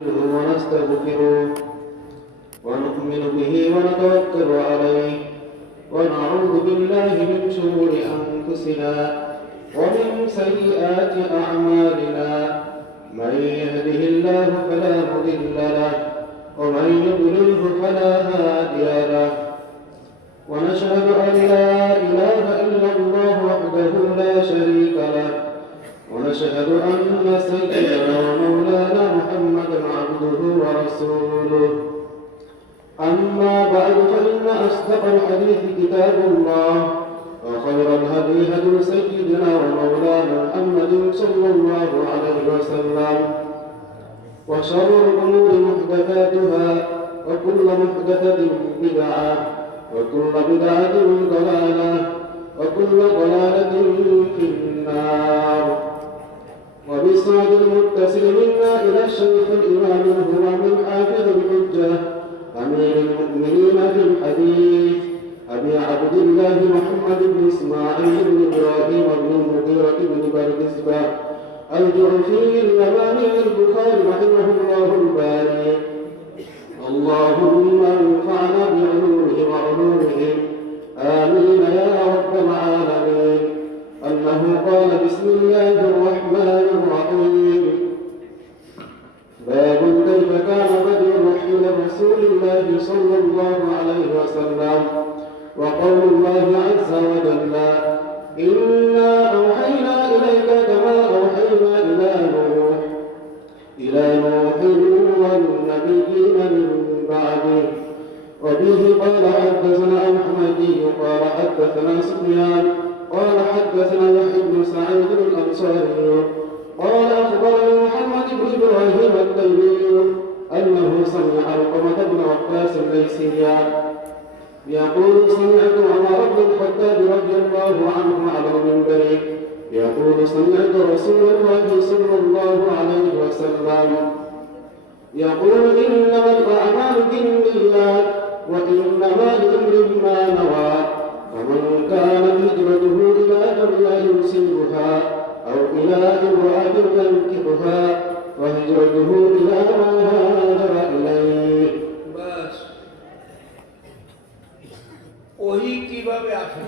ونستغفره ونؤمن به ونتوكل عليه ونعوذ بالله من شرور أنفسنا ومن سيئات أعمالنا من يهده الله فلا مضل له ومن يضلله فلا هادي له ونشهد أن لا إله إلا الله وحده لا شريك له ونشهد أن سيدنا ومولانا محمدا عبده ورسوله أما بعد فإن أصدق الحديث كتاب الله وخير الهدي هدي سيدنا ومولانا محمد صلى الله عليه وسلم وشر الأمور محدثاتها وكل محدثة بدعة وكل بدعة ضلالة وكل ضلالة في النار. وبالسند المتصل منا إلى الشيخ الإمام الهمام الحافظ الحجة أمير المؤمنين في الحديث أبي عبد الله محمد بن إسماعيل بن إبراهيم بن المغيرة بن بردسبة الجعفي اليماني البخاري رحمه الله الباري. اللهم انفعنا بعلومه وعلومهم آمين يا رب العالمين. أنه قال بسم الله الرحمن الرحيم باب كيف كان بدء الوحي لرسول الله صلى الله عليه وسلم وقول الله عز وجل إنا أوحينا إليك كما أوحينا إلى نوح والنبيين من بعده. وبه قال حدثنا أحمدي قال حدثنا سفيان قال حدثنا يحيى بن سعيد الأنصاري قال أخبرني محمد بن إبراهيم التيمي أنه سمع علقمة بن وقاص الليثي يقول سمعت عمر بن الخطاب رضي الله عنه على المنبر يقول سمعت رسول الله صلى الله عليه وسلم يقول إنما الأعمال بالنيات وإنما لامرئ ما نوى فمن كانت هجرته إلى دنيا يصيبها أو إلى امرأة ينكحها وهجرته إلى ما هاجر إليه. بس ওহি কিভাবে আসে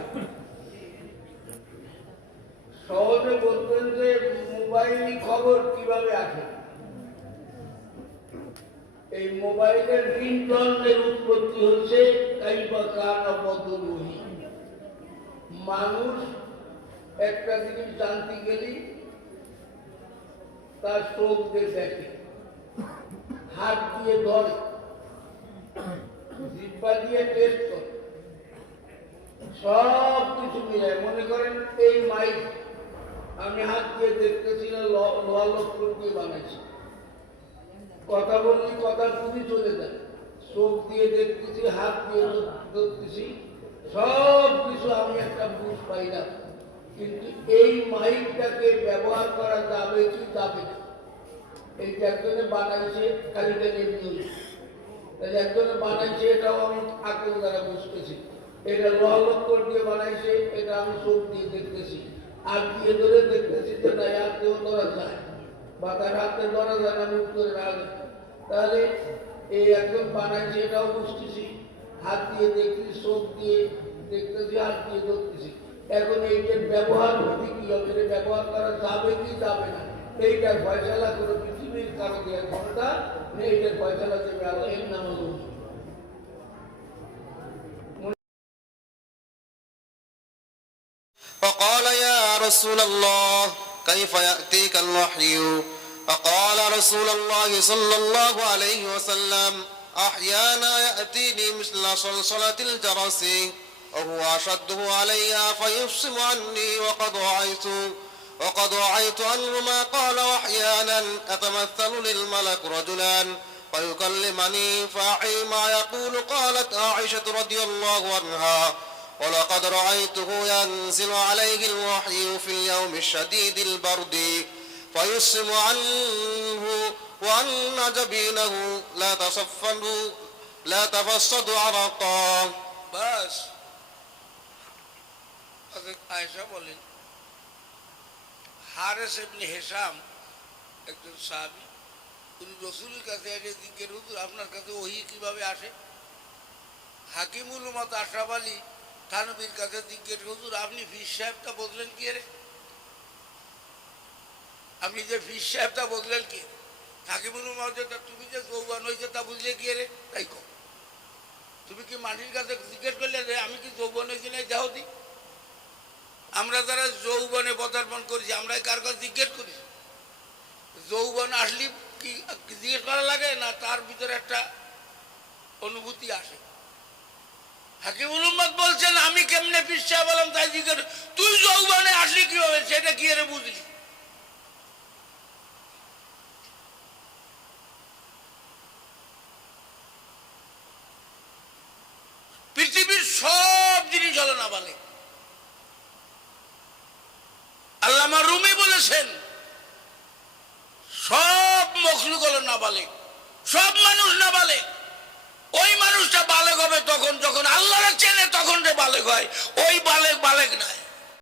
সহজে বলতেন যে মোবাইলি খবর কিভাবে আসে। এই মোবাইলের রিংটনের উৎপত্তি হচ্ছে কাইফা কানা বদল ওহি। মানুষ একটা জিনিস জানতে গেলে তার চোখ দিয়ে দেখে, হাত দিয়ে ধরে, জিহ্বা দিয়ে টেস্ট করে, সব কিছু মিলায়। মনে করেন এই মাইক আমি হাত দিয়ে দেখতেছি না, লোহা লক্কর দিয়ে বানাইছি। কথা বললি কথা বুঝি চলে যায়, চোখ দিয়ে দেখতেছি, হাত দিয়ে ধরতেছি, সব কিছু আমি একটা বুঝ পাই না। কিন্তু এই মাইকটাকে ব্যবহার করা যাবে কি যাবে না, এইটা একজনে বানাইছে খালি এমনি, তাহলে একজনে বানাইছে এটাও আমি আকল দ্বারা বুঝতেছি। এটা লোহা লক্কর দিয়ে বানাইছে, এটা আমি চোখ দিয়ে দেখতেছি, হাত দিয়ে ধরে দেখতেছি যে না হাত দিয়েও ধরা যায়, বা তার হাতে ধরা যায় না, মুখ ধরে রাখে। তাহলে এই একজন বানাইছে এটাও বুঝতেছি, হাত দিয়ে দেখতেছি, চোখ দিয়ে দেখতেছি, হাত দিয়ে ধরতেছি। এখন এইটার ব্যবহার বিধি কি হবে, ব্যবহার করা যাবে কি যাবে না, এইটার ফয়সালা করে পৃথিবীর কারো দেওয়ার ক্ষমতা নেই। এইটার ফয়সালা দেবে আল্লাহ, এর নাম হল। فقال يا رسول الله كيف يأتيك الوحي؟ فقال رسول الله صلى الله عليه وسلم أحيانا يأتيني مثل صلصلة الجرس وهو أشده علي فيفصم عني وقد رأيت عنه ما قال. وأحيانا أتمثل للملك رجلا فيكلمني فأعي ما يقول. قالت عائشة رضي الله عنها ولقد رأيته ينزل عليه الوحي في اليوم الشديد البرد فيسم عنه وأن جبينه لا تفسد عرقا. بس আয়েশা বলেন হারেস ইবনে হিশাম একজন সাহাবী, উনি রসুলের কাছে এসে জিজ্ঞেস হুজুর আপনার কাছে ওহি কিভাবে আসে? হাকিমুল উম্মত আশরাফ আলী থানবীর কাছে জিজ্ঞেস হুজুর আপনি ফির সাহেবটা বদলেন কি রে? আপনি যে ফির সাহেবটা বদলেন কি? হাকিমুল উম্মত তুমি যে যৌবন হয়েছে তা বুঝলে কি রে? তাই কো তুমি কি মাটির কাছে জিজ্ঞেস করলে যে আমি কি যৌবন হয়েছি না যাও দি? আমরা যারা যৌবনে পদার্পণ করেছি আমরা কার কাছে জিজ্ঞেস করি? যৌবন আসলে কি জিজ্ঞেস করা লাগে না তার ভিতরে একটা অনুভূতি আসে? হাকিমুল উম্মত বলছেন আমি কেমনে পিসা বললাম তাই জিজ্ঞেস তুই যৌবনে আসলি কি হবে সেটা কি এর বুঝলি? পৃথিবীর সব জিনিস হলো না বলে আল্লামা রুমি বলেছেন সব মখলুক হলো না বলে সব মানুষ না বলে ওই মানুষটা বালেগ হবে তখন যখন আল্লাহর চেনে তখন যে বালেগ হয় ওই বালেগ বালেগ নয়